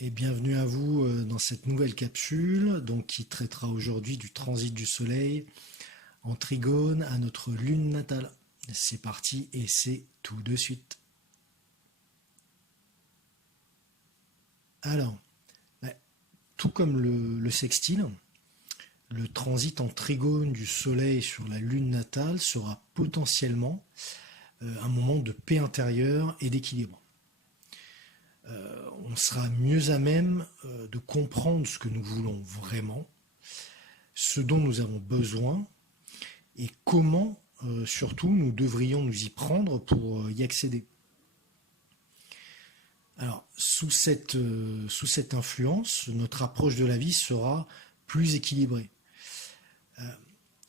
Et bienvenue à vous dans cette nouvelle capsule donc, qui traitera aujourd'hui du transit du Soleil en trigone à notre lune natale. C'est parti et c'est tout de suite. Alors, tout comme le sextile, le transit en trigone du Soleil sur la lune natale sera potentiellement un moment de paix intérieure et d'équilibre. On sera mieux à même de comprendre ce que nous voulons vraiment, ce dont nous avons besoin et comment surtout nous devrions nous y prendre pour y accéder. Alors, sous cette influence, notre approche de la vie sera plus équilibrée.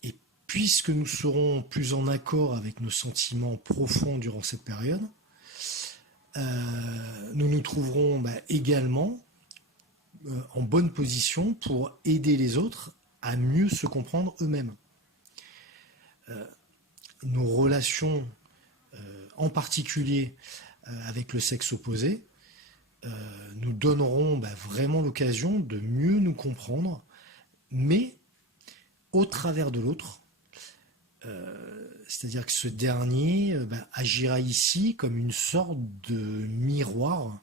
Et puisque nous serons plus en accord avec nos sentiments profonds durant cette période, nous nous trouverons également en bonne position pour aider les autres à mieux se comprendre eux-mêmes. Nos relations, en particulier avec le sexe opposé, nous donneront vraiment l'occasion de mieux nous comprendre, mais au travers de l'autre. C'est-à-dire que ce dernier agira ici comme une sorte de miroir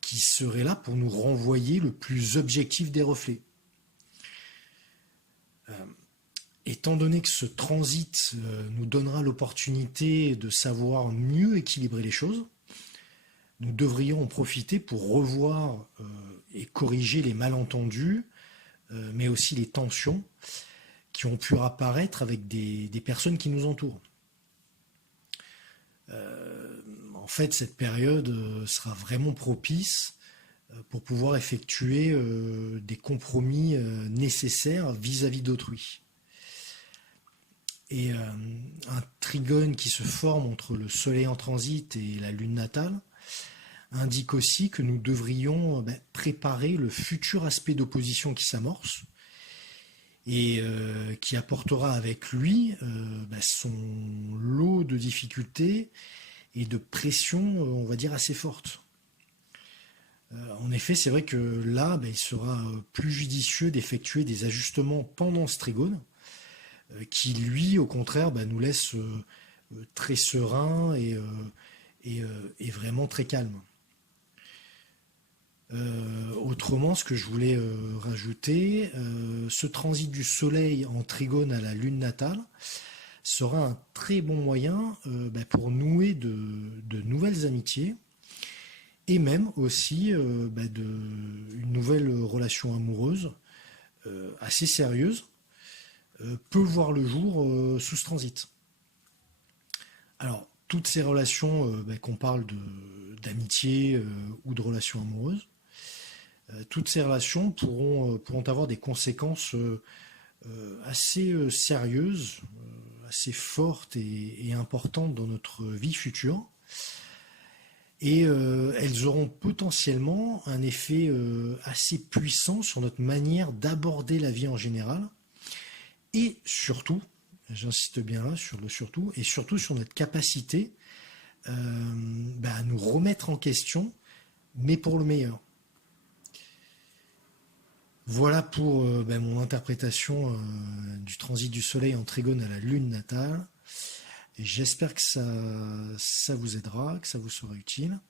qui serait là pour nous renvoyer le plus objectif des reflets. Étant donné que ce transit nous donnera l'opportunité de savoir mieux équilibrer les choses, nous devrions en profiter pour revoir et corriger les malentendus, mais aussi les tensions qui ont pu apparaître avec des personnes qui nous entourent. En fait, cette période sera vraiment propice pour pouvoir effectuer des compromis nécessaires vis-à-vis d'autrui. Et un trigone qui se forme entre le Soleil en transit et la Lune natale indique aussi que nous devrions préparer le futur aspect d'opposition qui s'amorce, et qui apportera avec lui son lot de difficultés et de pression, on va dire, assez forte. En effet, c'est vrai que là, il sera plus judicieux d'effectuer des ajustements pendant ce trigone, qui lui, au contraire, nous laisse très serein et vraiment très calme. Autrement, ce que je voulais rajouter, ce transit du Soleil en trigone à la Lune natale sera un très bon moyen pour nouer de nouvelles amitiés et même aussi une nouvelle relation amoureuse assez sérieuse peut voir le jour sous ce transit. Alors, toutes ces relations, qu'on parle d'amitié ou de relations amoureuses, toutes ces relations pourront avoir des conséquences assez sérieuses, assez fortes et importantes dans notre vie future. Et elles auront potentiellement un effet assez puissant sur notre manière d'aborder la vie en général. Et surtout, j'insiste bien là sur le surtout, et surtout sur notre capacité à nous remettre en question, mais pour le meilleur. Voilà pour mon interprétation du transit du Soleil en trigone à la Lune natale. Et j'espère que ça vous aidera, que ça vous sera utile.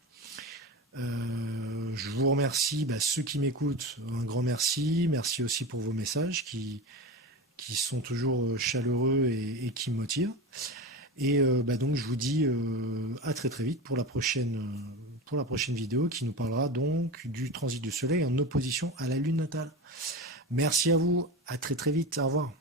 Je vous remercie, ceux qui m'écoutent, un grand merci. Merci aussi pour vos messages qui sont toujours chaleureux et qui me motivent. Et donc je vous dis à très très vite pour la prochaine vidéo qui nous parlera donc du transit du Soleil en opposition à la Lune natale. Merci à vous, à très très vite, au revoir.